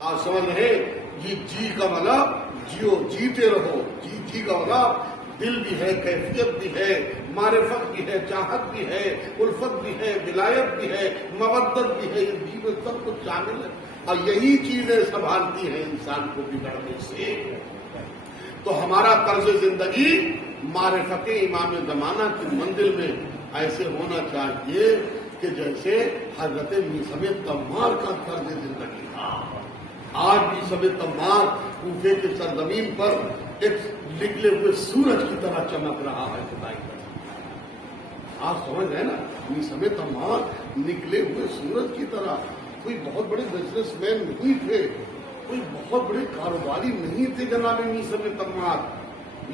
آپ سمجھ رہے یہ جی کا مطلب جیو جیتے رہو. جی کا مطلب دل بھی ہے، کیفیت بھی ہے، معرفت بھی ہے، چاہت بھی ہے، الفت بھی ہے، ولایت بھی ہے، مودت بھی ہے. یہ جی میں سب کچھ شامل ہے اور یہی چیزیں سنبھالتی ہیں انسان کو بگڑنے سے. تو ہمارا طرز زندگی معرفت امام زمانہ کی منزل میں ایسے ہونا چاہیے کہ جیسے حضرت موسی تمار کا طرز زندگی تھا. آج بھی سب تمار کوفے کی سرزمین پر ایک نکلے ہوئے سورج کی طرح چمک رہا ہے. خدائی پر آپ سمجھ رہے ہیں نا، موسی تمار نکلے ہوئے سورج کی طرح. کوئی بہت بڑے بزنس مین نہیں تھے، کوئی بہت بڑے کاروباری نہیں تھے جناب موسی تمار،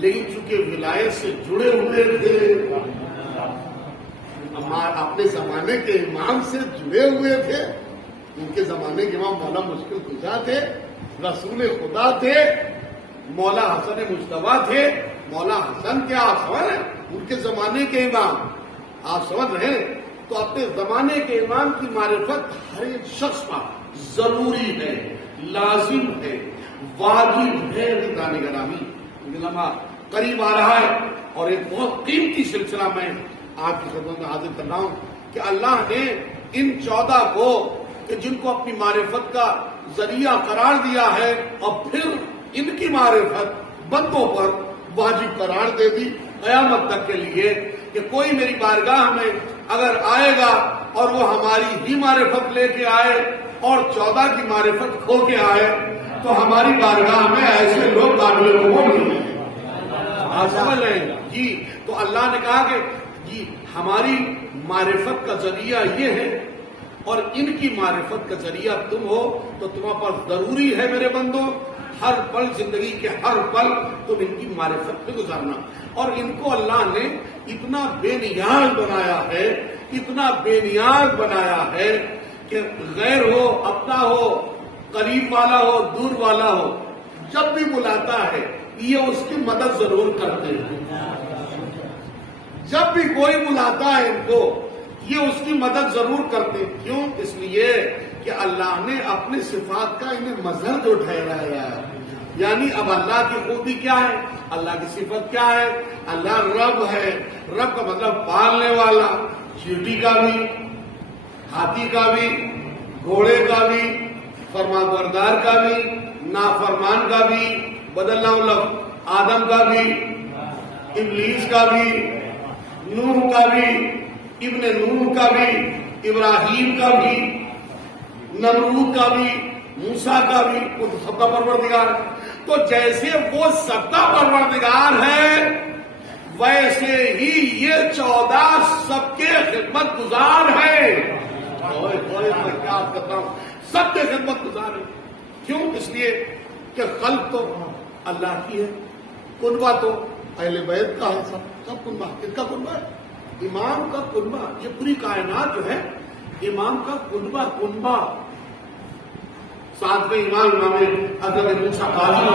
لیکن چونکہ ولایت سے جڑے ہوئے تھے، اپنے زمانے کے امام سے جڑے ہوئے تھے. ان کے زمانے کے امام مولا مشکل کشا تھے، رسول خدا تھے، مولا حسن مجتبیٰ تھے. مولا حسن کیا آپ سمجھ رہے ہیں؟ ان کے زمانے کے امام آپ سمجھ رہے ہیں. تو اپنے زمانے کے امام کی معرفت ہر ایک شخص کا ضروری ہے، لازم ہے، واجب ہے. نگرانی گرامی لمحہ قریب آ رہا ہے اور ایک بہت قیمتی سلسلہ میں آپ کی خدمت میں حاضر کر رہا ہوں کہ اللہ نے ان 14 کو کہ جن کو اپنی معرفت کا ذریعہ قرار دیا ہے اور پھر ان کی معرفت بندوں پر واجب قرار دے دی قیامت تک کے لیے کہ کوئی میری بارگاہ میں اگر آئے گا اور وہ ہماری ہی معرفت لے کے آئے اور 14 کی معرفت کھو کے آئے تو ہماری بارگاہ میں ایسے لوگ قابل قبول نہیں ہیں. آپ سمجھ رہے ہیں جی. تو اللہ نے کہا کہ جی ہماری معرفت کا ذریعہ یہ ہے اور ان کی معرفت کا ذریعہ تم ہو. تو تمہارے پاس ضروری ہے میرے بندوں ہر پل زندگی کے ہر پل تم ان کی معرفت پہ گزارنا. اور ان کو اللہ نے اتنا بے نیاز بنایا ہے، اتنا بے نیاز بنایا ہے کہ غیر ہو، اپنا ہو، قریب والا ہو، دور والا ہو، جب بھی بلاتا ہے یہ اس کی مدد ضرور کرتے ہیں. جب بھی کوئی بلاتا ہے ان کو یہ اس کی مدد ضرور کرتے. کیوں؟ اس لیے کہ اللہ نے اپنی صفات کا انہیں مظہر جو ٹھہرایا ہے. یعنی اب اللہ کی خوبی کیا ہے، اللہ کی صفت کیا ہے؟ اللہ رب ہے. رب کا مطلب پالنے والا، چیٹی کا بھی، ہاتھی کا بھی، گھوڑے کا بھی، فرمانبردار کا بھی، نافرمان کا بھی، بدلنا لفظ آدم کا بھی، ابلیس کا بھی، نوح کا بھی، ابن نوح کا بھی، ابراہیم کا بھی، نمرود کا بھی، موسیٰ کا بھی. وہ تو سب کا پروردگار ہے. تو جیسے وہ سب کا پروردگار ہے ویسے ہی یہ 14 سب کے خدمت گزار ہے. کیا کرتا ہوں، سب کے خدمت گزار ہے. کیوں؟ اس لیے کہ خلق تو اللہ کی ہے، کنبہ تو اہل بیت کا ہے. سب کنبہ کس کا کنبہ ہے؟ امام کا کنبہ. یہ پوری کائنات جو ہے امام کا کنبہ. ساتھ میں امام حضرت موسیٰ کاظم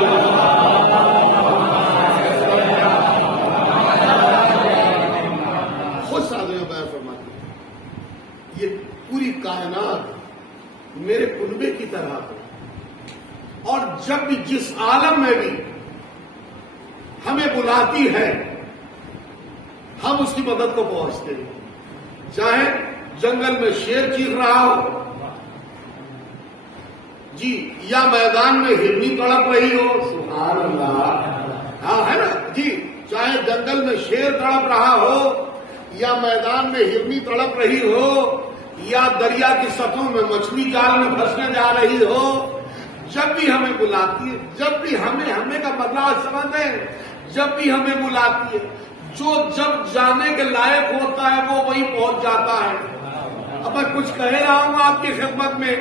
خود ساتھ میں بیان فرماتے ہیں یہ پوری کائنات میرے کنبے کی طرح ہے. اور جب بھی جس عالم میں بھی ہمیں بلاتی ہے ہم اس کی مدد کو پہنچتے ہیں. چاہے جنگل میں شیر چیخ رہا ہو جی، یا میدان میں ہرنی تڑپ رہی ہو، سبحان اللہ، ہاں ہے نا جی. چاہے جنگل میں شیر تڑپ رہا ہو یا میدان میں ہرنی تڑپ رہی ہو یا دریا کی سطحوں میں مچھلی جال میں پھنسنے جا رہی ہو، جب بھی ہمیں بلاتی ہے، جب بھی ہمیں کا بدلاؤ سمجھتے ہیں، جب بھی ہمیں بلاتی ہے جو جب جانے کے لائق ہوتا ہے وہ وہیں پہنچ جاتا ہے. اب میں کچھ کہہ رہا ہوں آپ کی خدمت میں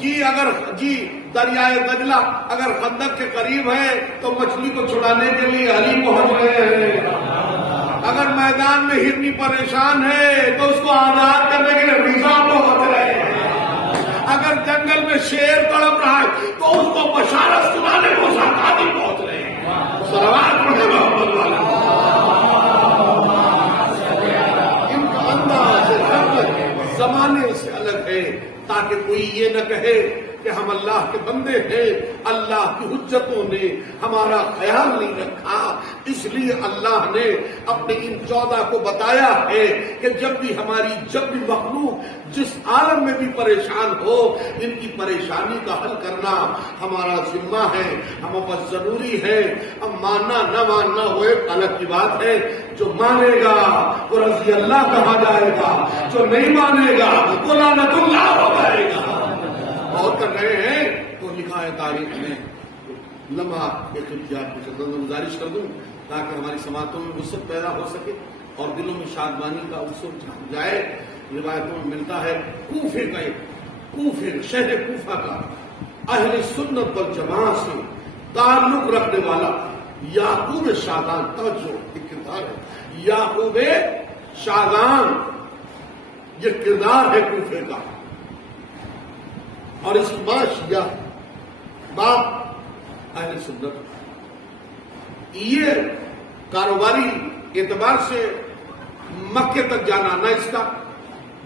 جی. اگر جی دریائے دجلہ اگر خندق کے قریب ہے تو مچھلی کو چھڑانے کے لیے علی پہنچ گئے ہیں. اگر میدان میں ہرنی پریشان ہے تو اس کو آزاد کرنے کے لیے ریزا پہنچ رہے ہیں. اگر جنگل میں شیر تڑپ رہا ہے تو اس کو بشارت سنانے کو سرکاری پہنچ رہے ہیں. صلوات پڑھے محمد والا. ان کا انداز زمانے سے الگ ہے تاکہ کوئی یہ نہ کہے کہ ہم اللہ کے بندے ہیں، اللہ کی حجتوں نے ہمارا خیال نہیں رکھا، اس لیے اللہ نے اپنے ان 14 کو بتایا ہے کہ جب بھی مخلوق جس عالم میں بھی پریشان ہو، ان کی پریشانی کا حل کرنا ہمارا ذمہ ہے، ہم پر ضروری ہے۔ اب ماننا نہ ماننا وہ ایک الگ کی بات ہے، جو مانے گا وہ رضی اللہ کہا جائے گا، جو نہیں مانے گا وہ لعنت اللہ ہو جائے گا۔ بہت کر رہے ہیں تو لکھا ہے تاریخ میں، لمحہ ایک احتیاط کی گزارش کر دوں تاکہ ہماری سماعتوں میں وسعت پیدا ہو سکے اور دلوں میں شادمانی کا عنصر جائے۔ روایتوں میں ملتا ہے کوفے شہر کوفہ کا اہل سنت والجماعت سے تعلق رکھنے والا یعقوب شاذان، توجہ ایک کردار ہے، یعقوب شاذان یہ کردار ہے کوفے کا، اور اس کی ماں شیعہ، باپ اہل سنت۔ یہ کاروباری اعتبار سے مکے تک جانا نہ، اس کا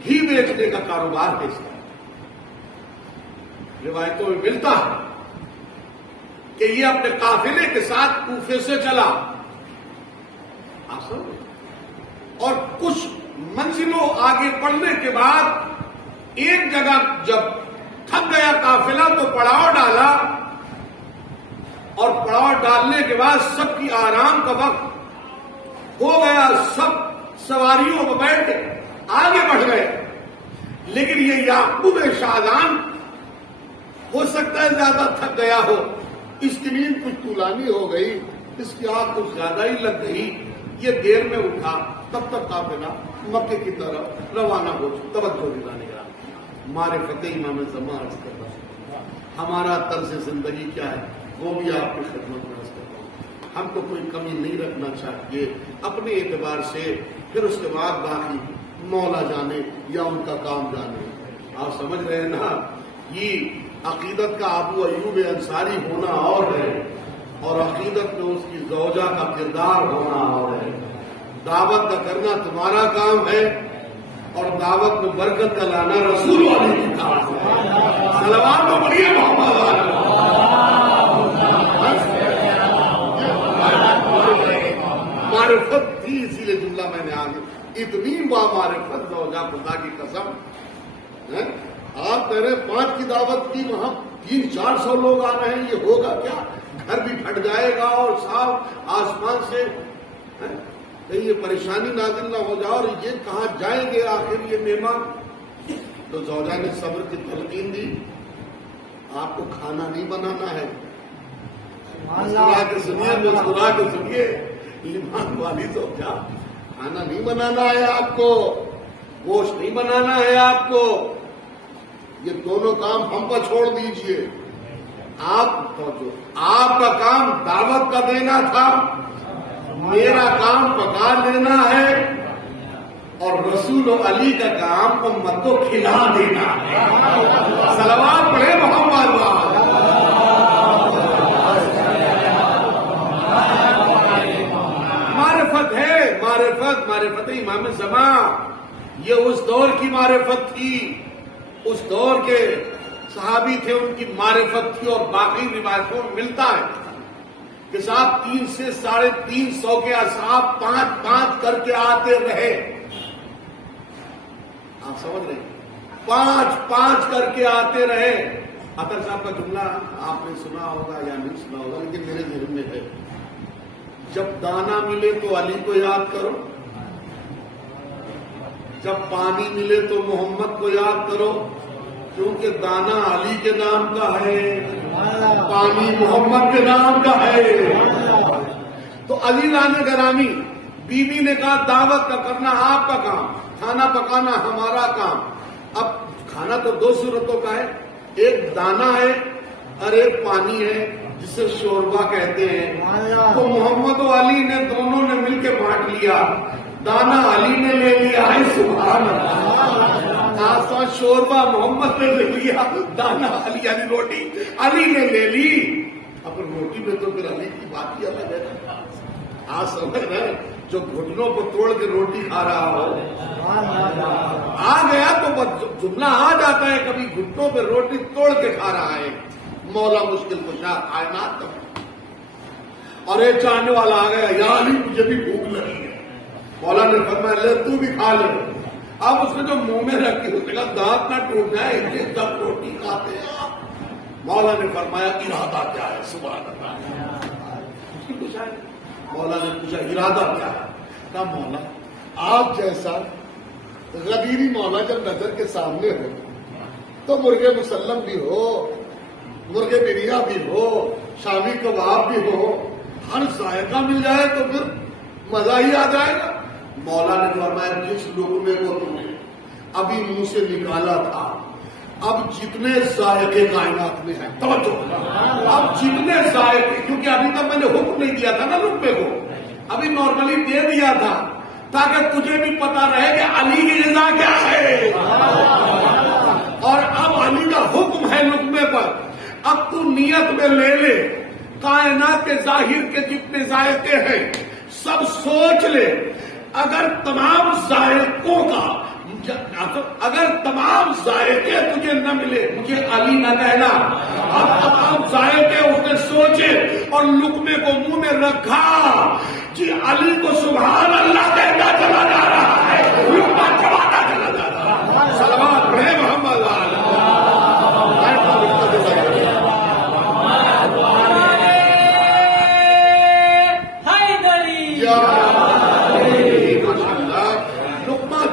گھی بیچنے کا کاروبار ہے اس کا۔ روایتوں میں ملتا ہے کہ یہ اپنے قافلے کے ساتھ کوفے سے چلا، اور کچھ منزلوں آگے بڑھنے کے بعد ایک جگہ جب تھک گیا قافلہ تو پڑاؤ ڈالا، اور پڑاؤ ڈالنے کے بعد سب کی آرام کا وقت ہو گیا، سب سواریوں کو بیٹھ آگے بڑھ گئے، لیکن یہ یعقوب شاذان ہو سکتا ہے زیادہ تھک گیا ہو، اس کی نیند کچھ طولانی ہو گئی، اس کی آنکھ کچھ زیادہ ہی لگ گئی، یہ دیر میں اٹھا، تب تک قافلہ مکے کی طرف روانہ ہو چکا۔ توجہ دلانے کا معرفت امام زمان عرض کرتا ہوں، ہمارا طرز زندگی کیا ہے وہ بھی آپ کی خدمت میں عرض کرتا ہوں۔ ہم کو کوئی کمی نہیں رکھنا چاہیے اپنے اعتبار سے، پھر اس کے بعد باقی مولا جانے یا ان کا کام جانے۔ آپ سمجھ رہے ہیں نا، یہ عقیدت کا ابو ایوب انصاری ہونا اور ہے، اور عقیدت میں اس کی زوجہ کا کردار ہونا اور ہے۔ دعوت کا کرنا تمہارا کام ہے، اور دعوت میں برکت کا لانا رسول والے کی کام ہے۔ صلوات تو پڑھیے محمد۔ معرفت تھی، اسی لیے جملہ میں نے آگے، اتنی معرفت زوجہ خدا کی قسم، آپ کہہ رہے 5 کی دعوت کی، وہاں 300-400 لوگ آ رہے ہیں، یہ ہوگا کیا؟ گھر بھی پھٹ جائے گا، اور صاف آسمان سے کہیں یہ پریشانی نازل نہ ہو جائے، اور یہ کہاں جائیں گے آخر یہ مہمان؟ تو زوجہ نے صبر کی تلقین دی، آپ کو کھانا نہیں بنانا ہے، مسکرا کے سنیے، ایمان والی زوجہ، کھانا نہیں بنانا ہے آپ کو، گوشت نہیں بنانا ہے آپ کو، یہ دونوں کام ہم پر چھوڑ دیجئے۔ آپ کا کام دعوت کا دینا تھا، میرا کام پکا لینا ہے، اور رسول و علی کا کام امت کو کھلا دینا ہے۔ صلوات پڑھے محمد۔ معرفت ہے، معرفت امام زمان، یہ اس دور کی معرفت تھی، اس دور کے صحابی تھے، ان کی معرفت تھی، اور باقی روایتوں میں ملتا ہے کہ صاحب 300 سے 350 کے اصحاب 5 کر کے آتے رہے۔ آپ سمجھ رہے ہیں، 5 کر کے آتے رہے۔ عطر صاحب کا جملہ آپ نے سنا ہوگا یا نہیں سنا ہوگا، لیکن میرے ذہن میں ہے، جب دانا ملے تو علی کو یاد کرو، جب پانی ملے تو محمد کو یاد کرو، کیونکہ دانا علی کے نام کا ہے، پانی محمد کے نام کا ہے۔ تو علی لانے گرامی، بیوی نے کہا دعوت کا کرنا آپ کا کام، کھانا پکانا ہمارا کام۔ اب کھانا تو 2 صورتوں کا ہے، ایک دانا ہے اور ایک پانی ہے، جسے شوربا کہتے ہیں۔ تو محمد و علی نے دونوں نے مل کے بانٹ لیا، دانا علی نے لے لیا ہے، سبحان اللہ، آسان شوربا محمد نے لے لیا، دانا علی، یعنی روٹی علی نے لے لی۔ اب روٹی میں تو پھر علی کی بات ہی الگ ہے، آپ سمجھ رہے ہیں، جو گھٹنوں کو توڑ کے روٹی کھا رہا ہو. آ گیا تو جملہ آ جاتا ہے کبھی گھٹنوں پہ روٹی توڑ کے کھا رہا ہے مولا مشکل کشا کائنات کا. اور ایک چاہنے والا آ گیا یا علی مجھے بھی بھوک لگی ہے. مولا نے فرمایا لے تو بھی کھا لے. اب اس نے جو منہ میں رکھی اس نے کہا دانت نہ ٹوٹ جائے اتنی تب روٹی کھاتے ہیں آپ. مولا نے فرمایا ارادہ کیا ہے. سبحان اللہ. مولا نے پوچھا ارادہ کیا ہے. کہا مولا آپ جیسا غدیری مولا جب نظر کے سامنے ہو تو مرغے مسلم بھی ہو, مرغے بریا بھی ہو, شامی کباب بھی ہو, ہر ذائقہ مل جائے تو پھر مزہ ہی آ جائے گا. مولا نے فرمایا جس لقمے کو تم نے ابھی منہ سے نکالا تھا اب جتنے ذائقے کائنات میں ہیں توجہ, اب جتنے ذائقے, کیونکہ ابھی تک میں نے حکم نہیں دیا تھا نا لقمے کو, ابھی نارملی دے دیا تھا تاکہ تجھے بھی پتا رہے کہ علی کی رضا کیا ہے. اور اب علی کا حکم ہے لقمے پر. اب تو نیت میں لے لے کائنات کے ظاہر کے جتنے ذائقے ہیں سب سوچ لے. اگر تمام ذائقوں کا اگر تمام ذائقے تجھے نہ ملے مجھے علی نہ کہنا. اب تمام ذائقے اس نے سوچے اور لقمے کو منہ میں رکھا. جی علی کو سبحان اللہ کہتا چلا جا رہا ہے, لقمہ چباتا چلا جا رہا ہے. صلوات پڑھے محمد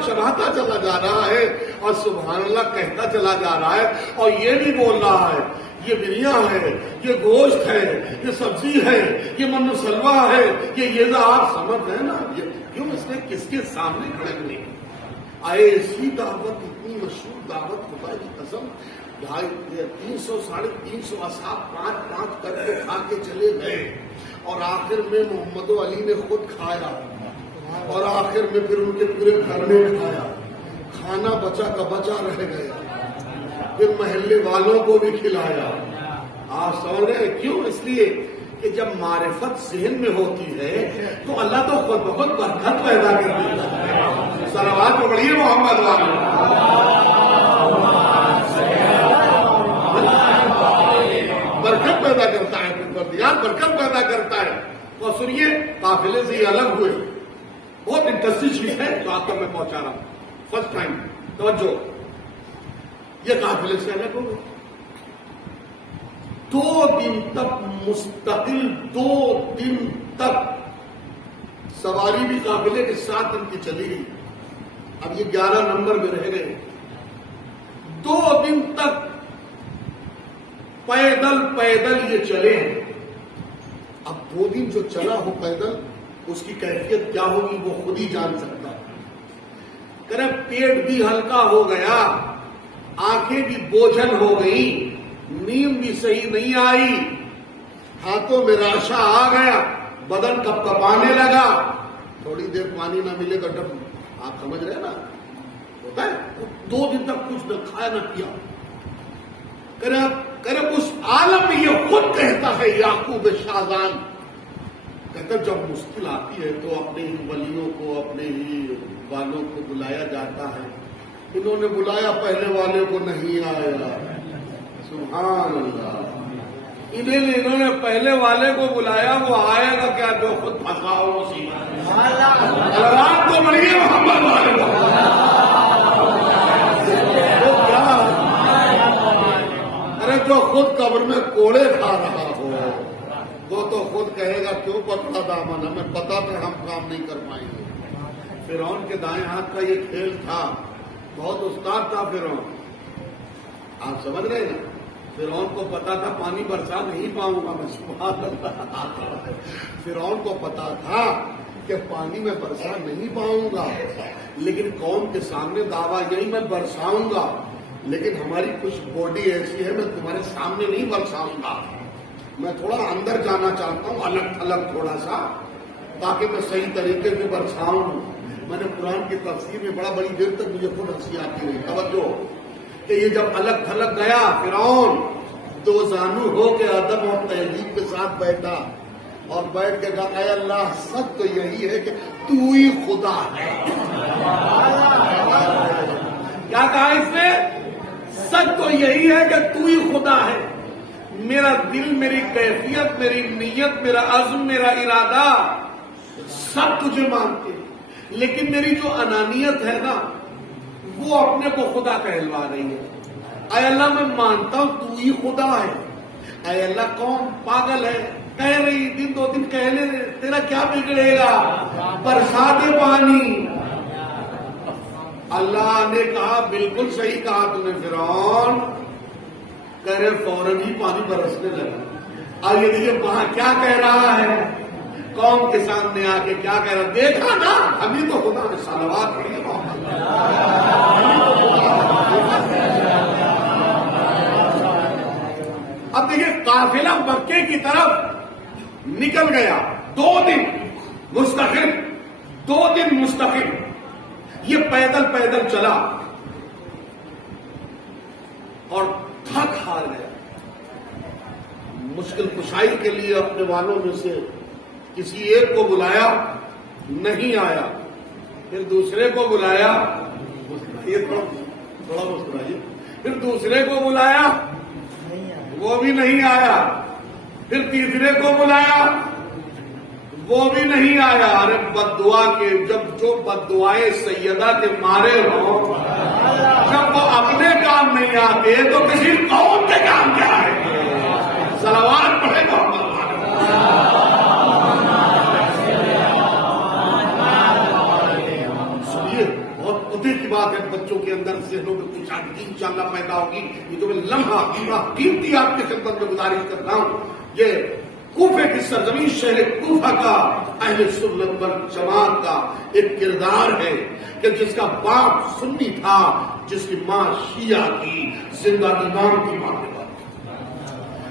چلاتا چلا جا رہا ہے اور سبحان اللہ کہتا چلا جا رہا ہے. اور یہ بھی بول رہا ہے یہ بریا ہے, یہ گوشت ہے, یہ سبزی ہے, یہ من سلوا ہے, یہ آپ سمجھ رہے ہیں نا. کیوں اس نے کس کے سامنے کھڑک نہیں ایسی دعوت, اتنی مشہور دعوت خدا کی قسم 300 350 اصحاب 5 کر کے کھا کے چلے گئے اور آخر میں محمد علی نے خود کھایا اور آخر میں پھر ان کے پورے گھر نے کھایا. کھانا بچا کا بچا رہ گیا, پھر محلے والوں کو بھی کھلایا. آپ سمجھ رہے کیوں؟ اس لیے کہ جب معرفت ذہن میں ہوتی ہے تو اللہ تو خود بخود برکت پیدا کر دیتا ہے. صلوات کو پڑھیے محمد والے. برکت پیدا کرتا ہے, پروردگار برکت پیدا کرتا ہے. اور سنیے قافلے سے یہ الگ ہوئے, بہت انٹرسٹنگ چیز ہے تو آپ تک میں پہنچا رہا ہوں. فرسٹ ٹائم توجہ, یہ قافلے سے الگ ہو گئے. 2 دن تک مستقل 2 دن تک سواری بھی قافلے کے 7 دن کی چلی گئی. اب یہ 11 نمبر میں رہ گئے. 2 دن تک پیدل یہ چلے. اب 2 دن جو چلا ہو پیدل اس کی کیفیت کیا ہوگی وہ خود ہی جان سکتا ہے. کرے پیٹ بھی ہلکا ہو گیا, آنکھیں بھی بوجھل ہو گئی, نیند بھی صحیح نہیں آئی, ہاتھوں میں راشا آ گیا, بدن کپ کپانے لگا. تھوڑی دیر پانی نہ ملے تو ڈب, آپ سمجھ رہے نا ہوتا ہے. 2 دن تک کچھ نہ کھایا نہ پیا. کرے اس عالم میں یہ خود کہتا ہے یعقوب شاذان, کہتا جب مشکل آتی ہے تو اپنے ہی ولیوں کو اپنے ہی والوں کو بلایا جاتا ہے. انہوں نے بلایا پہلے والے کو نہیں آیا. سبحان اللہ. انہوں نے پہلے والے کو بلایا وہ آئے گا کیا جو خود پھنسا ہو اسی. رات کو بڑھیے محمد والے کو ارے جو خود قبر میں کوڑے کھا رہا ہو وہ تو خود کہے گا کیوں پکڑا دامن, ہمیں پتا تھا ہم کام نہیں کر پائیں گے. فرعون کے دائیں ہاتھ کا یہ کھیل تھا, بہت استاد تھا فرعون. آپ سمجھ رہے نا, فرعون کو پتا تھا پانی برسا نہیں پاؤں گا میں. سبحان اللہ. فرعون کو پتا تھا کہ پانی میں برسا نہیں پاؤں گا, لیکن قوم کے سامنے دعویٰ یہی میں برساؤں گا, لیکن ہماری کچھ باڈی ایسی ہے میں تمہارے سامنے نہیں برساؤں گا. میں تھوڑا اندر جانا چاہتا ہوں, الگ تھلگ تھوڑا سا, تاکہ میں صحیح طریقے سے برساؤں. میں نے قرآن کی تفسیر میں بڑی دیر تک مجھے خود ہنسی آتی رہی. توجہ کہ یہ جب الگ تھلگ گیا فرعون 2 زانو ہو کے ادب اور تہذیب کے ساتھ بیٹھا, اور بیٹھ کے کہا اے اللہ سچ تو یہی ہے کہ تو ہی خدا ہے. کیا کہا اس نے؟ سچ تو یہی ہے کہ تو ہی خدا ہے. میرا دل، میری کیفیت، میری نیت، میرا عزم، میرا ارادہ سب تجھے مانتے ہیں، لیکن میری جو انانیت ہے نا وہ اپنے کو خدا کہلوا رہی ہے. اے اللہ میں مانتا ہوں تو ہی خدا ہے. اے اللہ کون پاگل ہے، کہہ رہی دن دو دن کہنے دے، تیرا کیا بگڑے گا، برسا دے پانی. اللہ نے کہا بالکل صحیح کہا تم نے فرعون. کہہ رہے فوراً ہی پانی برسنے لگا. اور یہ دیکھیے وہاں کیا کہہ رہا ہے، قوم کے سامنے آ کے کیا کہہ رہا، دیکھا نا ہمیں تو خدا نے صلوات پڑھی. اب دیکھیے قافلہ مکے کی طرف نکل گیا. 2 دن مستقل یہ پیدل پیدل چلا اور تھک ہار گیا. مشکل کشائی کے لیے اپنے والوں میں سے کسی ایک کو بلایا، نہیں آیا. پھر دوسرے کو بلایا، تھوڑا مسکرائیے. پھر دوسرے کو بلایا، وہ بھی نہیں آیا. پھر تیسرے کو بلایا، وہ بھی نہیں آیا. ارے بد دعا کے جب جو بد دعائیں سیدہ کے مارے ہو، جب وہ اپنے کام نہیں آتے تو کسی قوم کے کام کیا ہے. صلوات پڑھے محمد. بہت پتے کی بات ہے، بچوں کے اندر ذہنوں میں کچھ انشاءاللہ پیدا ہوگی. یہ تو میں لمحہ قیمتی آپ کی خدمت میں گزارش کرتا ہوں. یہ کوفے کی سرزمین شہر کوفہ کا اہل سنت والجماعت کا ایک کردار ہے کہ جس کا باپ سنی تھا، جس کی ماں شیعہ کی، زندہ امام کی ماں.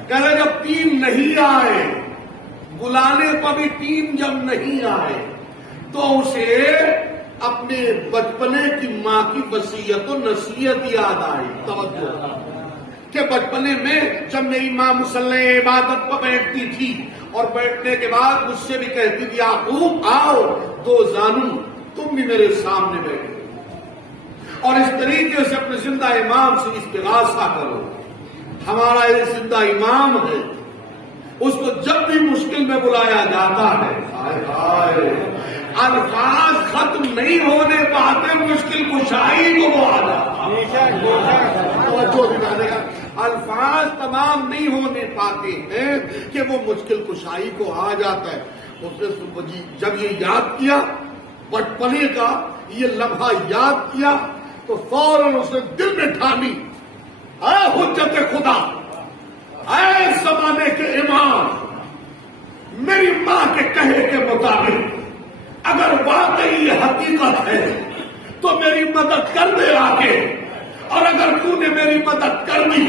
کہہ رہے جب ٹیم نہیں آئے، بلانے پر بھی ٹیم جب نہیں آئے تو اسے اپنے بچپنے کی ماں کی وصیت و نصیحت یاد آئی. توجہ کہ بچپنے میں جب میری ماں مصلی عبادت پر بیٹھتی تھی اور بیٹھنے کے بعد مجھ سے بھی کہتی تھی یعقوب آؤ 2 زانو تم بھی میرے سامنے بیٹھو اور اس طریقے سے اپنے زندہ امام سے استغاثہ کرو. ہمارا یہ زندہ امام ہے، اس کو جب بھی مشکل میں بلایا جاتا ہے الفاظ ختم نہیں ہونے پاتے، مشکل کشائی کو وہ آ جاتا. الفاظ تمام نہیں ہونے پاتے ہیں کہ وہ مشکل کشائی کو آ جاتا ہے. اس نے جب یہ یاد کیا، بچپنے کا یہ لمحہ یاد کیا تو فوراً اس نے دل میں ٹھانی، اے حجت خدا، اے زمانے کے امام، میری ماں کے کہے کے مطابق اگر واقعی یہ حقیقت ہے تو میری مدد کر دے آگے، اور اگر تو نے میری مدد کر دی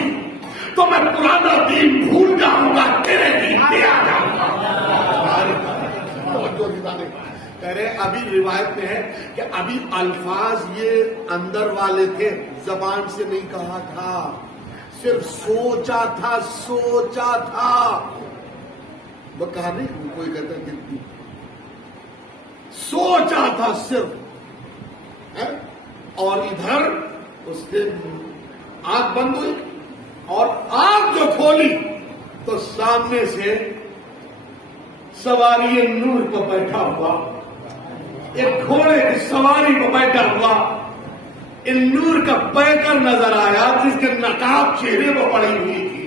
تو میں پرانا دین بھول جاؤں گا، تیرے دین پہ آ جاؤں گا. کہہ رہے ابھی روایت میں ہے کہ ابھی الفاظ یہ اندر والے تھے، زبان سے نہیں کہا تھا، صرف سوچا تھا. وہ کہا نہیں، کوئی کہتا ہے سوچا تھا صرف. اور ادھر اس کے آنکھ بند ہوئی اور آنکھ جو کھولی تو سامنے سے سواری نور پر بیٹھا ہوا، ایک گھوڑے کی سواری پر بیٹھا ہوا ان نور کا پیکر نظر آیا جس کے نقاب چہرے پر پڑی ہوئی تھی.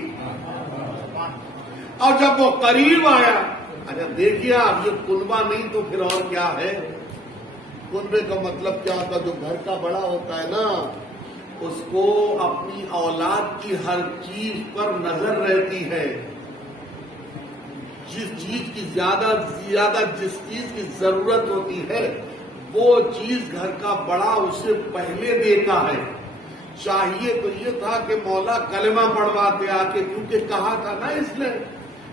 اور جب وہ قریب آیا، اچھا دیکھیے آپ، یہ کنبہ نہیں تو پھر اور کیا ہے. کنبے کا مطلب کیا ہوتا ہے؟ جو گھر کا بڑا ہوتا ہے نا، اس کو اپنی اولاد کی ہر چیز پر نظر رہتی ہے. جس چیز کی زیادہ جس چیز کی ضرورت ہوتی ہے وہ چیز گھر کا بڑا اسے پہلے دیتا ہے. چاہیے تو یہ تھا کہ مولا کلمہ پڑھواتے آ کے، کیونکہ کہا تھا نا اس نے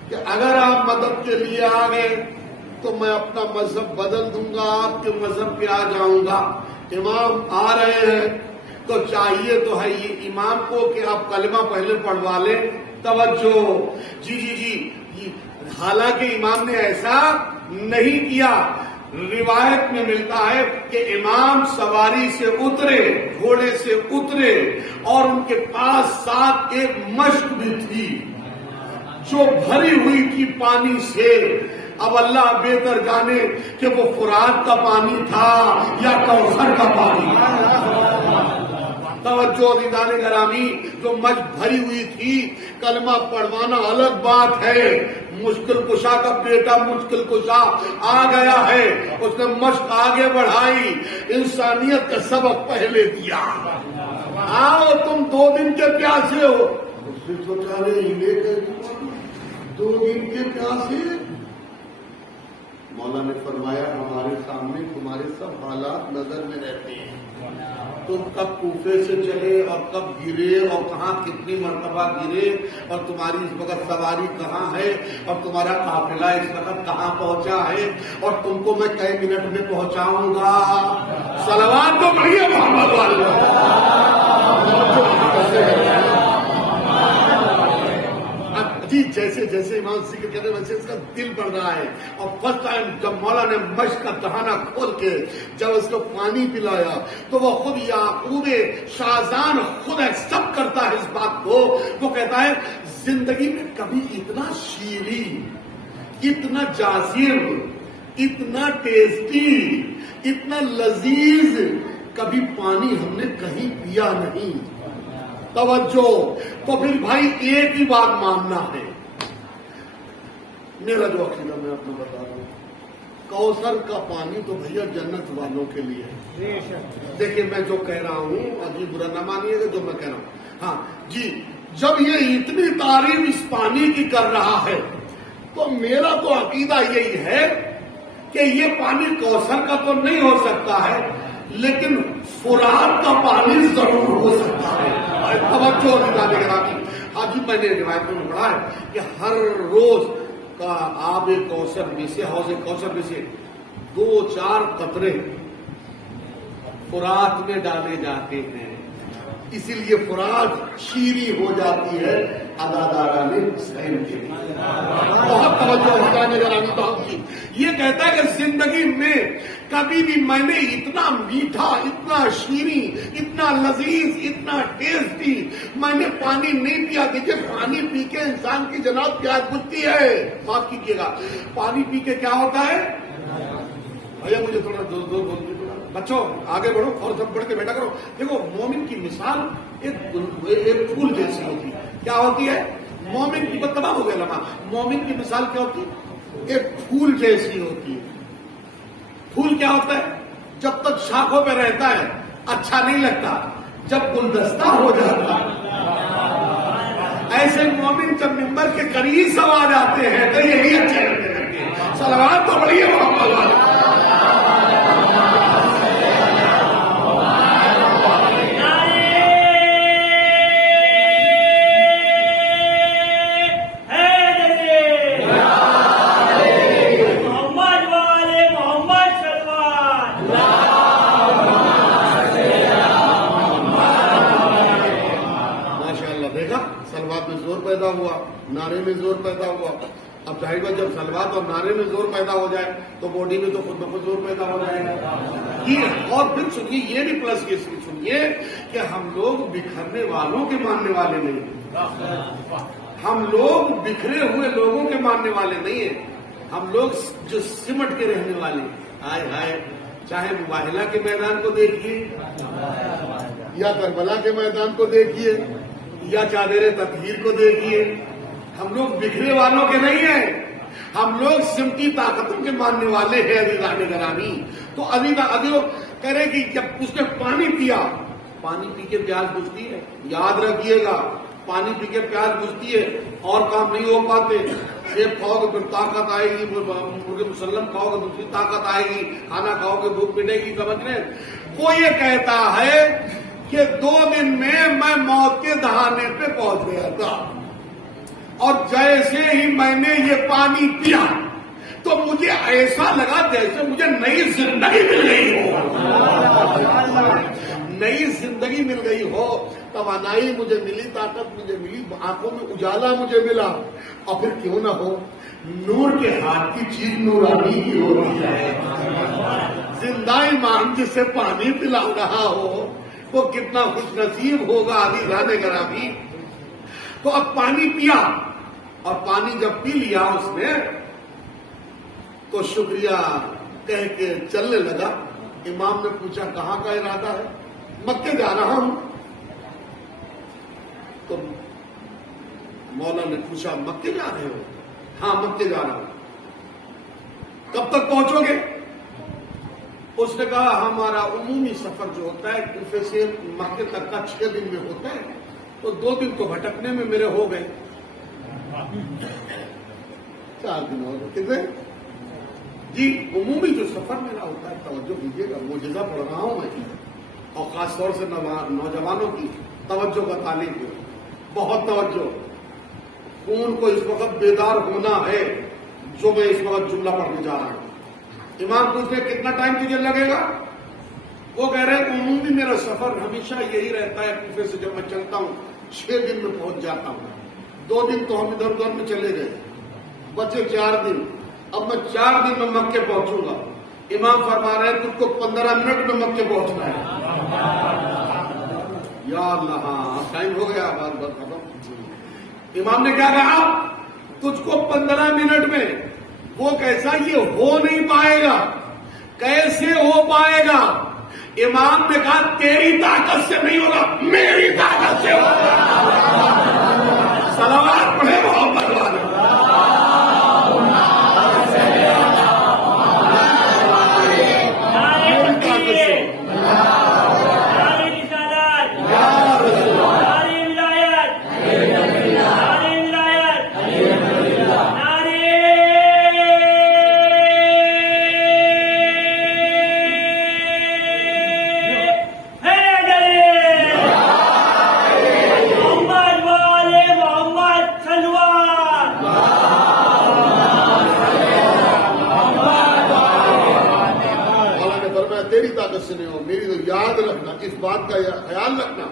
کہ اگر آپ مدد کے لیے آ گئے تو میں اپنا مذہب بدل دوں گا، آپ کے مذہب پہ آ جاؤں گا. امام آ رہے ہیں تو چاہیے تو ہے یہ امام کو کہ آپ کلمہ پہلے پڑھوا لیں. توجہ، جی حالانکہ امام نے ایسا نہیں کیا. روایت میں ملتا ہے کہ امام سواری سے اترے, گھوڑے سے اترے, اور ان کے پاس ساتھ ایک مشک بھی تھی جو بھری ہوئی تھی پانی سے. اب اللہ بہتر جانے کہ وہ فرات کا پانی تھا یا کوثر کا پانی تھا. توجہ دیدان گرامی, جو مشک بھری ہوئی تھی, کلمہ پڑھوانا الگ بات ہے, مشکل کشا کا بیٹا مشکل کشا آ گیا ہے, اس نے مشق آگے بڑھائی, انسانیت کا سبق پہلے دیا. آؤ تم 2 دن کے پیاسے ہو, اس نے سوچا لے کر 2 دن کے پیاسے. مولا نے فرمایا ہمارے سامنے تمہارے سب حالات نظر میں رہتے ہیں. تم کب کوفے سے چلے اور کب گرے اور کہاں کتنی مرتبہ گرے, اور تمہاری اس وقت سواری کہاں ہے, اور تمہارا قافلہ اس وقت کہاں پہنچا ہے, اور تم کو میں کئی منٹ میں پہنچاؤں گا. صلوات تو بڑھیا محمد والے. جی جیسے جیسے امام ذکر کرنے ویسے اس کا دل بڑھ رہا ہے. اور فرسٹ ٹائم جب مولا نے مشک کا دہانہ کھول کے جب اس کو پانی پلایا تو وہ خود یعقوب شاہزان خود ایکسپٹ کرتا ہے اس بات کو. وہ کہتا ہے زندگی میں کبھی اتنا شیریں, اتنا جاذب, اتنا ٹیسٹی, اتنا لذیذ کبھی پانی ہم نے کہیں پیا نہیں. توجہ. تو پھر بھائی ایک ہی بات ماننا ہے, میرا جو عقیدہ میں اپنا بتا رہا ہوں, کوثر کا پانی تو بھیا جنت والوں کے لیے. دیکھیں میں جو کہہ رہا ہوں ابھی برا نہ مانیے گا جو میں کہہ رہا ہوں. ہاں جی, جب یہ اتنی تعریف اس پانی کی کر رہا ہے تو میرا تو عقیدہ یہی ہے کہ یہ پانی کوثر کا تو نہیں ہو سکتا ہے, لیکن فرات کا پانی ضرور ہو سکتا ہے. توجہ دلانے کے بعد آج میں نے روایتوں میں پڑھا ہے کہ ہر روز کا آب کوثر میں سے, حوض کوثر میں سے 2-4 قطرے فرات میں ڈالے جاتے ہیں. اسی لیے فرات شیریں ہو جاتی ہے اداداران حسین کے لیے. بہت توجہ ہٹانے گرامی بات کی. یہ کہتا ہے کہ زندگی میں کبھی بھی میں نے اتنا میٹھا, اتنا شیریں, اتنا لذیذ, اتنا ٹیسٹی میں نے پانی نہیں پیا. دیکھیے پانی پی کے انسان کی جناب پیاس بجھتی ہے. معاف کیجیے گا, پانی پی کے کیا ہوتا ہے بھیا, مجھے تھوڑا زور بولتے بچوں آگے بڑھو اور سب بڑھ کے بیٹھا کرو. دیکھو مومن کی مثال ایک پھول جیسی ہوتی ہے. کیا ہوتی ہے مومن کی, تمام ہو گیا لمحہ. مومن کی مثال کیا ہوتی ہے, ایک پھول جیسی ہوتی ہے. پھول کیا ہوتا ہے, جب تک شاخوں پہ رہتا ہے اچھا نہیں لگتا, جب گلدستہ ہو جاتا ایسے مومن جب ممبر کے قریب سب آ جاتے ہیں تو یہی اچھے لگتے ہیں. صلوات تو بڑی ہے محمد والے. ہوا نعرے میں زور پیدا ہوا. اب ظاہر بات جب سلوات اور نعرے میں زور پیدا ہو جائے تو باڈی میں تو خود بخود زور پیدا ہو جائے گا. اور پھر سنیے یہ بھی پلس یہ سنیے کہ ہم لوگ بکھرنے والوں کے ماننے والے نہیں ہیں. ہم لوگ بکھرے ہوئے لوگوں کے ماننے والے نہیں ہیں. ہم لوگ جو سمٹ کے رہنے والے ہائے ہائے, چاہے مباہلہ کے میدان کو دیکھیے یا کربلا کے میدان کو دیکھیے یا چادر تطہیر کو دیکھیے, ہم لوگ بکھرے والوں کے نہیں ہیں. ہم لوگ سمٹی طاقتوں کے ماننے والے ہیں عزیزان گرامی. تو ابھی وہ کہہ رہے کہ جب اس نے پانی پیا, پانی پی کے پیاس بجھتی ہے. یاد رکھیے گا, پانی پی کے پیاس بجھتی ہے, اور کام نہیں ہو پاتے. سیب کھاؤ گے پھر طاقت آئے گی, مرغ مسلم کھاؤ گے دوسری طاقت آئے گی, کھانا کھاؤ گے بھوک مٹے گی. سمجھ رہے ہیں؟ وہ یہ کہتا ہے کہ 2 دن میں موت کے دہانے پہ پہنچ گیا تھا, اور جیسے ہی میں نے یہ پانی پیا تو مجھے ایسا لگا جیسے مجھے نئی زندگی مل گئی ہو. نئی زندگی مل گئی ہو، توانائی مجھے ملی، طاقت مجھے ملی، آنکھوں میں اجالا مجھے ملا، اور پھر کیوں نہ ہو نور کے ہاتھ کی چیز نورانی کی ہوتی ہے۔ زندہ امام جسے پانی پلا رہا ہو وہ کتنا خوش نصیب ہوگا عزیزان گرامی۔ تو اب پانی پیا، اور پانی جب پی لیا اس نے تو شکریہ کہہ کے چلنے لگا۔ امام نے پوچھا کہاں کا ارادہ ہے؟ مکے جا رہا ہوں۔ تو مولا نے پوچھا مکے جا رہے ہو؟ ہاں مکے جا رہا ہوں۔ کب تک پہنچو گے؟ اس نے کہا ہمارا عمومی سفر جو ہوتا ہے کوفے سے مکے تک کا 6 دن میں ہوتا ہے، تو 2 دن تو بھٹکنے میں میرے ہو گئے، 4 دن ہو گئے۔ کتنے؟ جی عمومی جو سفر میرا ہوتا ہے، توجہ کیجیے گا، معجزہ پڑھ رہا ہوں میں، اور خاص طور سے نوجوانوں کی توجہ کا تعلیم ہے، بہت توجہ۔ خون کو اس وقت بیدار ہونا ہے جو میں اس وقت جملہ پڑھنے جا رہا ہوں۔ امام پوچھتے کتنا ٹائم تجھے لگے گا؟ وہ کہہ رہے ہیں عمومی میرا سفر ہمیشہ یہی رہتا ہے، کوفے سے جب میں چلتا ہوں 6 دن میں پہنچ جاتا ہوں۔ 2 دن تو ہم ادھر ادھر میں چلے گئے، بچے 4 دن۔ اب میں 4 دن میں مکے پہنچوں گا۔ امام فرما رہے ہیں تجھ کو 15 منٹ میں مکے پہنچنا ہے۔ یا اللہ، ٹائم ہو گیا، بات بات ختم۔ امام نے کیا کہا؟ تجھ کو 15 منٹ میں۔ وہ کیسا؟ یہ ہو نہیں پائے گا۔ کیسے ہو پائے گا؟ امام نے کہا تیری طاقت سے نہیں ہوگا، میری طاقت سے ہوگا۔ صلوات پڑھے محمد والے۔ تیری طاقت سے نہیں ہو، میری تو یاد رکھنا، اس بات کا خیال رکھنا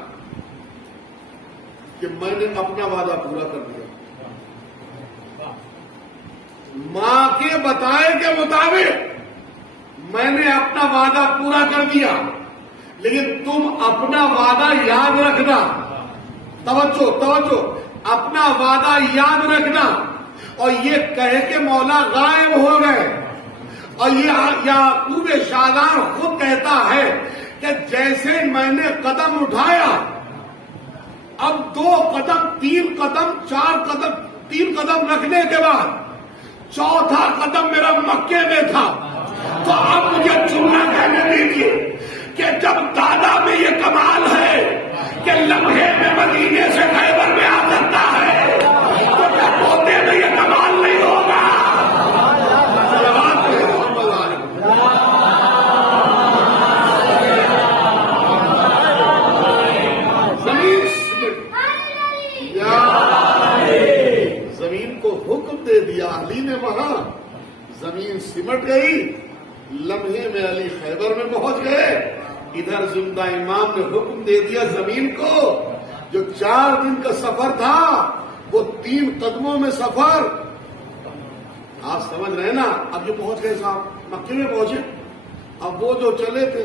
کہ میں نے اپنا وعدہ پورا کر دیا۔ ماں کے بتائے کے مطابق میں نے اپنا وعدہ پورا کر دیا، لیکن تم اپنا وعدہ یاد رکھنا۔ توجہ توجہ، اپنا وعدہ یاد رکھنا۔ اور یہ کہہ کے مولا غائب ہو گئے۔ اور یہ یعقوب شادان خود کہتا ہے کہ جیسے میں نے قدم اٹھایا، اب 2 قدم 3 قدم 4 قدم 3 قدم رکھنے کے بعد 4تھا قدم میرا مکے میں تھا۔ تو اب مجھے جملہ کہنے دیجیے کہ جب دادا میں یہ کمال ہے کہ لمحے میں مدینے سے خیبر میں آ سکتا ہے، تو کیا پوتے میں یہ کمال نہیں ہوگا؟ زمین کو حکم دے دیا، علی نے وہاں زمین سمٹ گئی، لمحے میں علی خیبر میں پہنچ گئے۔ ادھر زندہ امام نے حکم دے دیا زمین کو، جو 4 دن کا سفر تھا وہ 3 قدموں میں سفر۔ آپ سمجھ رہے نا؟ اب جو پہنچ گئے صاحب مکے میں پہنچے، اب وہ جو چلے تھے،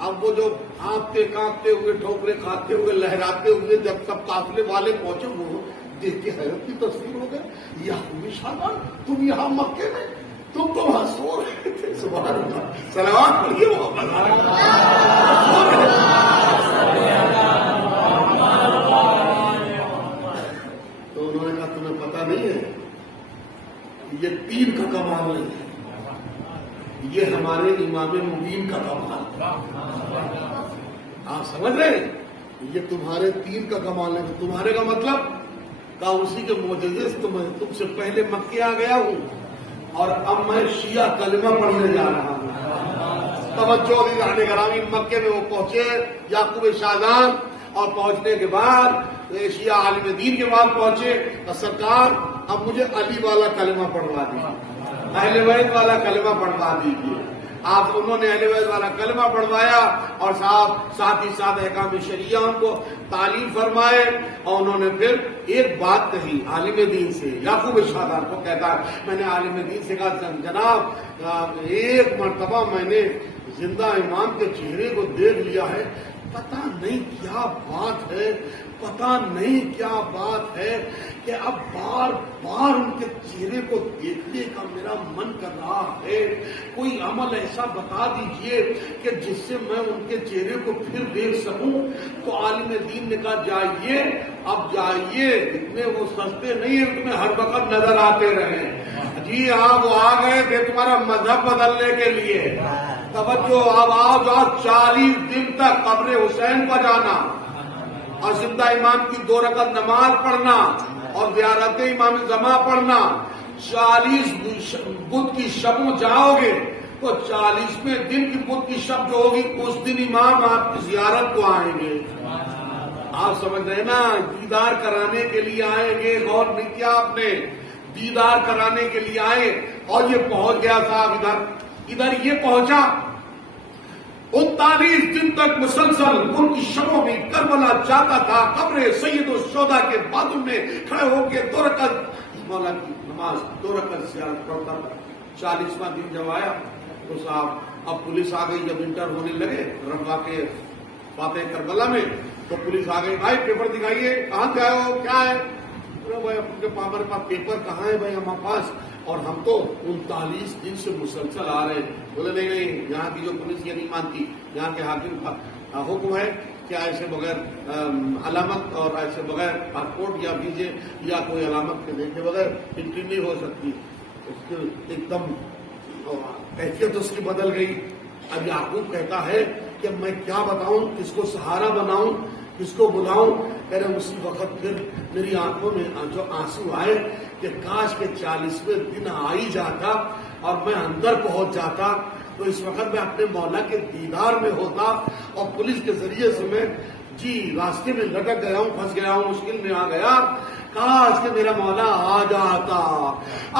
اب وہ جو ہانپتے کانپتے ہوئے ٹھوکرے کھاتے ہوئے لہراتے ہوئے جب سب قافلے والے پہنچے، وہ دیکھ کے حیرت کی تصویر ہو گئے۔ یعقوب شادان تم یہاں مکے میں، تم تو وہاں سو رہے تھے۔ سبحان اللہ، صلوات پڑھیے محمد۔ تو انہوں نے کہا تمہیں پتا نہیں ہے یہ 3 کا کمال نہیں ہے، یہ ہمارے امام مبین کا کمال۔ آپ سمجھ رہے ہیں؟ یہ تمہارے 3 کا کمال ہے۔ تمہارے کا مطلب کہا اسی کے معجزے سے تم سے پہلے مکے آ گیا ہوں، اور اب میں شیعہ کلمہ پڑھنے جا رہا ہوں۔ توجہ عزیزان گرامی، مکے میں وہ پہنچے یعقوب شادان، اور پہنچنے کے بعد شیعہ عالم دین کے بعد پہنچے، اور سرکار اب مجھے علی والا کلمہ پڑھوا دیجیے، اہل بیت والا کلمہ پڑھوا دیجیے۔ آپ انہوں نے اہل بیت والا کلمہ پڑھوایا اور ساتھ ہی ساتھ احکام شریعہ ان کو تعلیم فرمائے، اور انہوں نے پھر ایک بات کہی عالم دین سے، یعقوب شادان کو کہتا ہے میں نے عالم دین سے کہا جناب ایک مرتبہ میں نے زندہ امام کے چہرے کو دیکھ لیا ہے، پتہ نہیں کیا بات ہے، پتہ نہیں کیا بات ہے کہ اب بار بار ان کے چہرے کو دیکھنے کا میرا من کر رہا ہے، کوئی عمل ایسا بتا دیجئے کہ جس سے میں ان کے چہرے کو پھر دیکھ سکوں۔ تو عالم دین نے کہا جائیے، اب جائیے، اتنے وہ سستے نہیں ہیں تمہیں ہر وقت نظر آتے رہیں۔ جی ہاں وہ آ گئے تھے تمہارا مذہب بدلنے کے لیے، توجہ اب آؤ جاؤ 40 دن تک قبر حسین پر جانا اور زندہ امام کی 2 رکعت نماز پڑھنا اور زیارت امام زماں پڑھنا، 40 بدھ کی شبوں جاؤ گے تو 40ویں دن کی بدھ کی شب جو ہوگی اس دن امام آپ کی زیارت کو آئیں گے۔ آپ سمجھ رہے نا، دیدار کرانے کے لیے آئیں گے، غور نہیں کیا آپ نے، دیدار کرانے کے لیے آئے اور یہ پہنچ گیا صاحب ادھر یہ پہنچا 39 دن تک مسلسل ان کی شبوں میں کربلا جاتا تھا، قبر سید الشہداء کے بازو میں کھڑے ہو کے 2 رکعت مولا کی نماز 2 رکعت زیارت پڑھتا تھا۔ 40واں دن جب آیا تو صاحب اب پولیس آ گئی، جب انٹر ہونے لگے رمضا کے فاتح کربلا میں تو پولیس آ گئی، بھائی پیپر دکھائیے، کہاں سے آئے ہو، کیا ہے؟ بھائی ہمارے پاس پیپر کہاں ہے بھائی ہمارے پاس، اور ہم تو 39 دن سے مسلسل آ رہے ہیں۔ بولے نہیں، یہاں کی جو پولیس یہ نہیں مانتی، یہاں کے حاکم کا حکم ہے کہ ایسے بغیر علامت اور ایسے بغیر پاسپورٹ یا ویزے یا کوئی علامت کے دیکھے بغیر انٹری نہیں ہو سکتی۔ اس کے ایک دم کیفیت اس کی بدل گئی۔ اب یعقوب کہتا ہے کہ میں کیا بتاؤں، کس کو سہارا بناؤں، کس کو بلاؤں؟ کہہ رہے اسی وقت پھر میری آنکھوں میں جو آنسو آئے کہ کاش کے 40ویں دن آ ہی جاتا اور میں اندر پہنچ جاتا تو اس وقت میں اپنے مولا کے دیدار میں ہوتا، اور پولیس کے ذریعے سے میں راستے میں لٹک گیا ہوں، پھنس گیا ہوں، مشکل میں آ گیا، کاش کہ میرا مولا آ جاتا،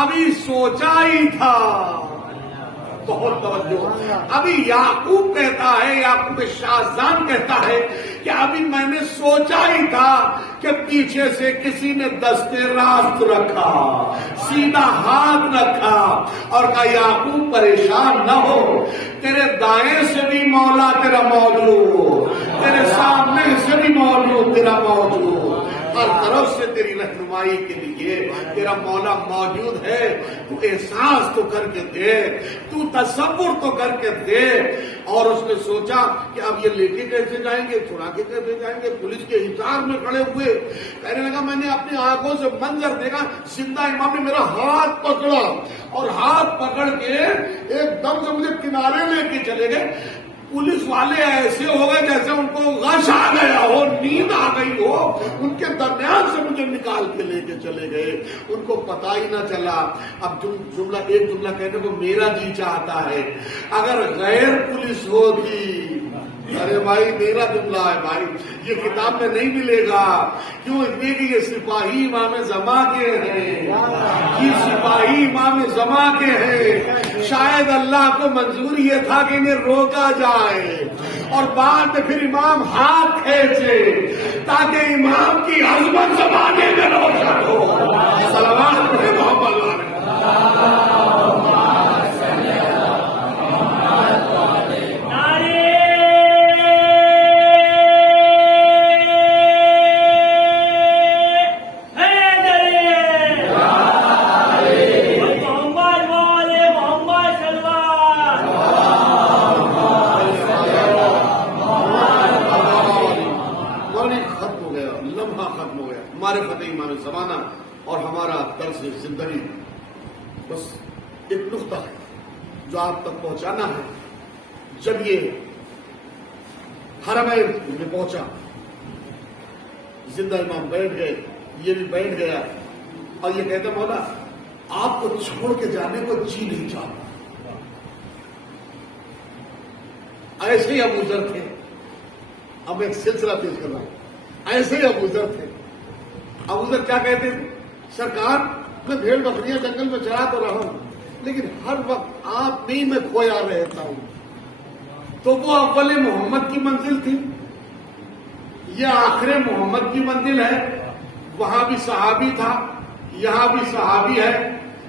ابھی سوچا ہی تھا۔ بہت توجہ، ابھی یعقوب کہتا ہے، یعقوب شاہزان کہتا ہے کہ ابھی میں نے سوچا ہی تھا کہ پیچھے سے کسی نے دست راست رکھا، سیدھا ہاتھ رکھا اور کہا یعقوب پریشان نہ ہو، تیرے دائیں سے بھی مولا تیرا موجود، تیرے سامنے سے بھی موجود تیرا موجود، ہر طرف سے تیری رہنمائی کے لیے تیرا مولا موجود ہے۔ تو احساس تو کر کے دے، تو تصور تو کر کے دے۔ اور اس نے سوچا کہ اب یہ لے کے کیسے جائیں گے، چھڑا کے کیسے جائیں گے، پولیس کے انتظار میں کھڑے ہوئے۔ کہنے لگا میں نے اپنی آنکھوں سے منظر دیکھا، زندہ امام نے میرا ہاتھ پکڑا اور ہاتھ پکڑ کے ایک دم سے مجھے کنارے لے کے چلے گئے۔ پولیس والے ایسے ہو گئے جیسے ان کو غش آ گیا ہو، نیند آ گئی ہو، ان کے درمیان سے مجھے نکال کے لے کے چلے گئے، ان کو پتا ہی نہ چلا۔ اب ایک جملہ کہنے کو میرا جی چاہتا ہے اگر غیر پولیس ہوتی، ارے بھائی میرا جملہ ہے بھائی، یہ کتاب میں نہیں ملے گا، کیوں؟ اس لیے کہ یہ سپاہی امام زماں کے ہیں، یہ سپاہی امام زماں کے ہیں۔ شاید اللہ کو منظور یہ تھا کہ انہیں روکا جائے اور بعد میں پھر امام ہاتھ کھینچے تاکہ امام کی عظمت زمانے میں روشن ہو۔ صلوات محمد زمانہ اور ہمارا طرز زندگی، بس ایک نقطہ ہے جو آپ تک پہنچانا ہے۔ جب یہ حرمین میں پہنچا، زندہ امام بیٹھ گئے، یہ بھی بیٹھ گیا اور یہ کہتے مولا آپ کو چھوڑ کے جانے کو جی نہیں چاہتا۔ ایسے ہی ابو ذر تھے، اب ایک سلسلہ پیش کر رہا ہوں، ایسے ہی ابو ذر تھے۔ ابو ذر کیا کہتے ہیں؟ سرکار میں بھیڑ بکریاں جنگل میں چرا تو رہا ہوں، لیکن ہر وقت آپ نہیں میں کھویا رہتا ہوں. تو وہ اول محمد کی منزل تھی، یہ آخر محمد کی منزل ہے. وہاں بھی صحابی تھا، یہاں بھی صحابی ہے.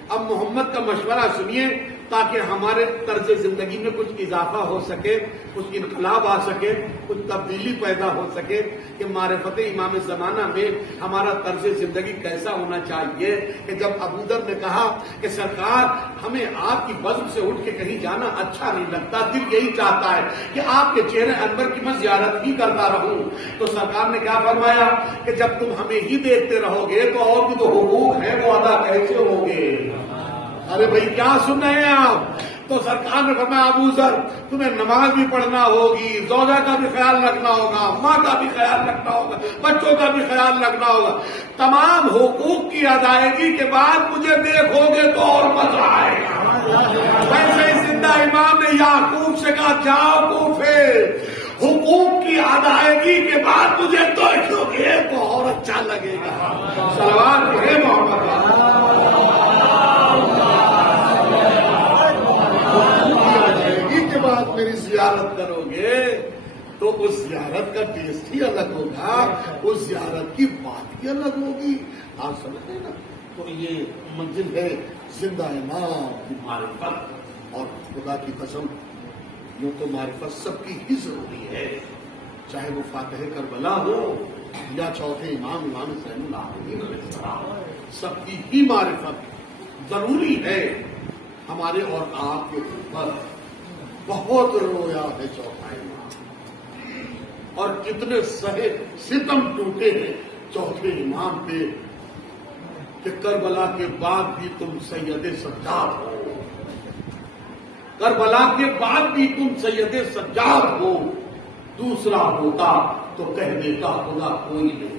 اب محمد کا مشورہ سنیے تاکہ ہمارے طرز زندگی میں کچھ اضافہ ہو سکے، کچھ انقلاب آ سکے، کچھ تبدیلی پیدا ہو سکے کہ معرفت امام زمانہ میں ہمارا طرز زندگی کیسا ہونا چاہیے. کہ جب ابوذر نے کہا کہ سرکار ہمیں آپ کی بزم سے اٹھ کے کہیں جانا اچھا نہیں لگتا، دل یہی چاہتا ہے کہ آپ کے چہرے انور کی میں زیارت ہی کرتا رہوں، تو سرکار نے کیا فرمایا کہ جب تم ہمیں ہی دیکھتے رہو گے تو اور بھی تو حقوق ہیں وہ ادا کیسے ہوں گے. ارے بھائی کیا سن رہے ہیں آپ؟ تو سرکار نے فرمایا ابوذر تمہیں نماز بھی پڑھنا ہوگی، زوجہ کا بھی خیال رکھنا ہوگا، ماں کا بھی خیال رکھنا ہوگا، بچوں کا بھی خیال رکھنا ہوگا. تمام حقوق کی ادائیگی کے بعد مجھے دیکھو گے تو اور مزہ آئے گا. ویسے ہی زندہ امام نے یعقوب سے کہا جاؤ کوفے، حقوق کی ادائیگی کے بعد مجھے دیکھو گے تو اور اچھا لگے گا. صلوات پڑھے محمد. کے بعد میری زیارت کرو گے تو اس زیارت کا ٹیسٹ ہی الگ ہوگا، اس زیارت کی بات ہی الگ ہوگی. آپ سمجھ رہے نا؟ تو یہ منزل ہے زندہ امام کی معرفت. اور خدا کی قسم یوں تو معرفت سب کی ہی ضروری ہے، چاہے وہ فاتح کربلا ہو یا چوتھے امام زین العابدین علیہ السلام، سب کی ہی معرفت ضروری ہے. ہمارے اور آپ کے اوپر بہت رویا ہے چوتھا امام، اور کتنے سہے ستم ٹوٹے ہیں چوتھے امام پہ کہ کربلا کے بعد بھی تم سید سجاد ہو، کربلا کے بعد بھی تم سید سجاد ہو. دوسرا ہوتا تو کہہ دیتا خدا کوئی نہیں.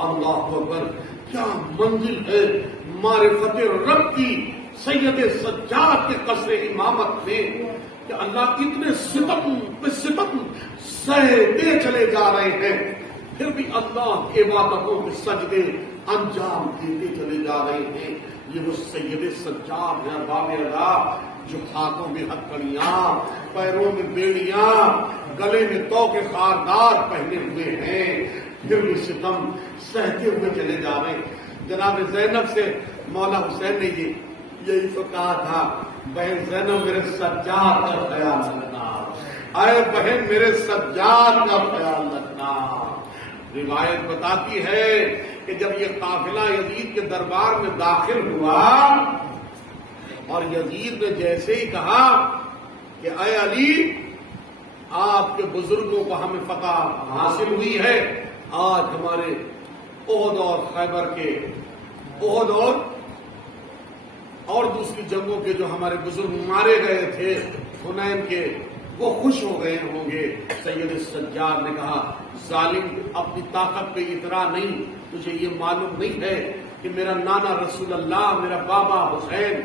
اللہ اکبر، کیا منزل ہے معرفت رب کی سید سجاد کے قصر امامت میں کہ اللہ اتنے ستم پہ ستم سہتے چلے جا رہے ہیں، پھر بھی اللہ کی عبادتوں کے سجدے انجام دیتے چلے جا رہے ہیں. یہ وہ سید سجاد ہیں باب ادا جو ہاتھوں میں ہتھکڑیاں، پیروں میں بیڑیاں، گلے میں توق خاردار پہنے ہوئے ہیں، پھر بھی ستم سہتے ہوئے چلے جا رہے ہیں. جناب زینب سے مولا حسین نے یہی تو کہا تھا، بہن زینب میرے سجاد کا خیال رکھنا، اے بہن میرے سجاد کا خیال رکھنا. روایت بتاتی ہے کہ جب یہ قافلہ یزید کے دربار میں داخل ہوا اور یزید نے جیسے ہی کہا کہ اے علی آپ کے بزرگوں کو ہمیں فتح حاصل ہوئی ہے، آج ہمارے احد اور خیبر کے احد اور دوسری جنگوں کے جو ہمارے بزرگ مارے گئے تھے حنین کے، وہ خوش ہو گئے ہوں گے. سید سجاد نے کہا ظالم اپنی طاقت پہ اترا نہیں، تجھے یہ معلوم نہیں ہے کہ میرا نانا رسول اللہ، میرا بابا حسین.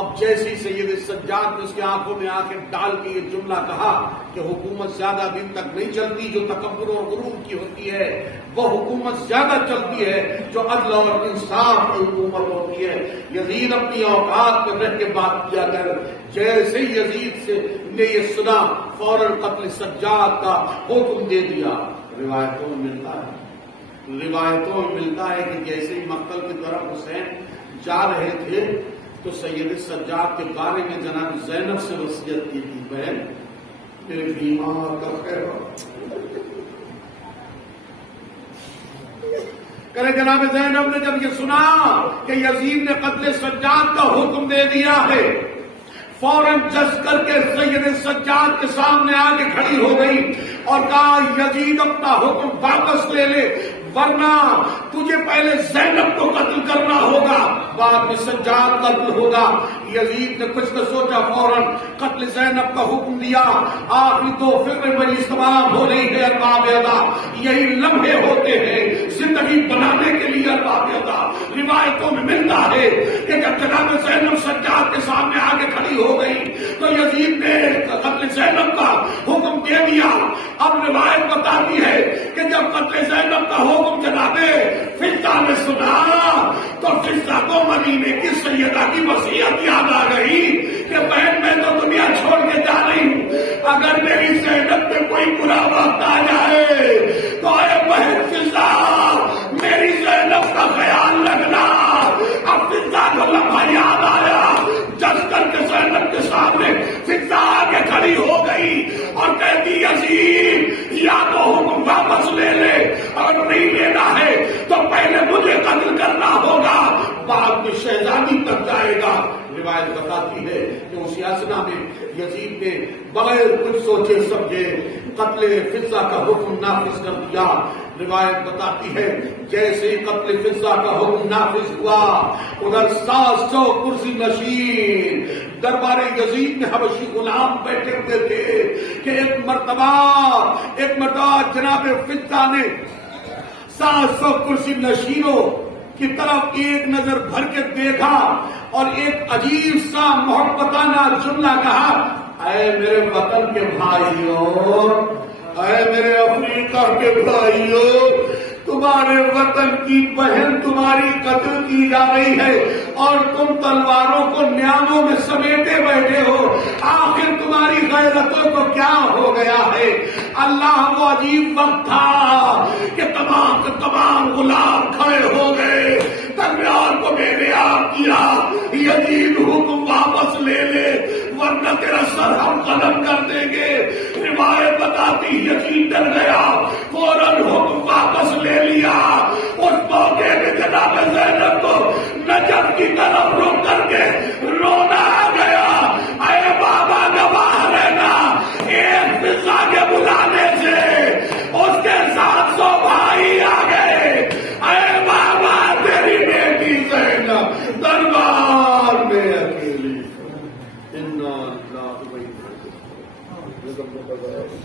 اب جیسی سید سجاد نے اس کی آنکھوں میں آنکھیں ڈال کے یہ جملہ کہا کہ حکومت زیادہ دن تک نہیں چلتی جو تکبر اور غرور کی ہوتی ہے، وہ حکومت زیادہ چلتی ہے جو عدل اور انصاف کی حکومت ہوتی ہے. یزید اپنی اوقات میں رہ کے بات کیا کر. جیسے یزید سے نے یہ سنا فوراً قتل سجاد کا حکم دے دیا. روایتوں میں ملتا ہے کہ جیسے ہی مقتل کی طرف حسین جا رہے تھے تو سید سجاد کے بارے میں جناب زینب سے وصیت کی تھی، بہن میرے بیمار کا خیر کرے. جناب زینب نے جب یہ سنا کہ یزید نے قتل سجاد کا حکم دے دیا ہے، فوراً جس کر کے سید سجاد کے سامنے آ کے کھڑی ہو گئی اور کہا یزید اپنا حکم واپس لے لے، ورنہ تجھے پہلے زینب کو قتل کرنا ہوگا، بعد میں سجاد قتل ہوگا. یزید نے کچھ نہ سوچا، فوراً قتل زینب کا حکم دیا. آخری دو فکر مجلس تمام ہو رہی ہے. ارباب ادا، یہی لمحے ہوتے ہیں زندگی بنانے کے لیے. ارباب ادا، روایتوں میں ملتا ہے کہ جب جناب زینب سجاد کے سامنے آگے کھڑی ہو گئی تو یزید نے قتل زینب کا حکم دے دیا. اب روایت بتاتی ہے کہ جب قتل زینب کا حکم جناب فتنہ نے سنا تو قصہ کو مدینے کی سیدہ کی وصیت یاد آ گئی کہ بہن میں تو دنیا چھوڑ کے جا رہی ہوں، اگر میری زینب پہ کوئی برا وقت آ جائے تو اے بہن فضا میری زینب کا خیال رکھنا۔ اب فضا کو لمحہ یاد آیا، جس کر کے زینب کے سامنے فضا آگے کھڑی ہو گئی اور کہتی یزید یا تو حکم واپس لے لے، اگر نہیں لینا ہے تو پہلے مجھے قتل کرنا ہوگا، بعد میں شہزادی تک جائے گا۔ روایت بتاتی ہے کہ اسی اسنا میں یزید نے بغیر کچھ سوچے سمجھے قتل فضا کا حکم نافذ کر دیا۔ روایت بتاتی ہے جیسے قتل فضا کا حکم نافذ ہوا، ادھر 700 کرسی نشین دربار یزید میں حبشی غلام بیٹھے ہوئے تھے کہ ایک مرتبہ جناب فضا نے 700 کرسی نشینوں کی طرف ایک نظر بھر کے دیکھا اور ایک عجیب سا محبتانہ جملہ کہا، اے میرے وطن کے بھائیوں، اے میرے افریقہ کے بھائیوں، تمہارے وطن کی بہن تمہاری قتل کی جا رہی ہے اور تم تلواروں کو نیاموں میں سمیٹے بیٹھے ہو، آخر تمہاری غیرتوں کو کیا ہو گیا ہے؟ اللہ وہ عجیب وقت تھا کہ تمام کے تمام غلام کھڑے ہو گئے، درمیان کو بے نیام کیا، یزید حکم واپس لے لے ورنہ تیرا سر ہم قلم کر دیں گے۔ روایت بتاتی یزید ڈر گیا، فوراً حکم واپس لے لیا۔ اس موقع میں جناب زینب کو نجف کی طرف رک کر کے رونا آ گیا، اے بابا گواہ رہنا، ایک فضا کے بلانے سے اس کے 700 بھائی آ گئے، اے بابا تیری بیٹی زینب دربار میں اکیلی۔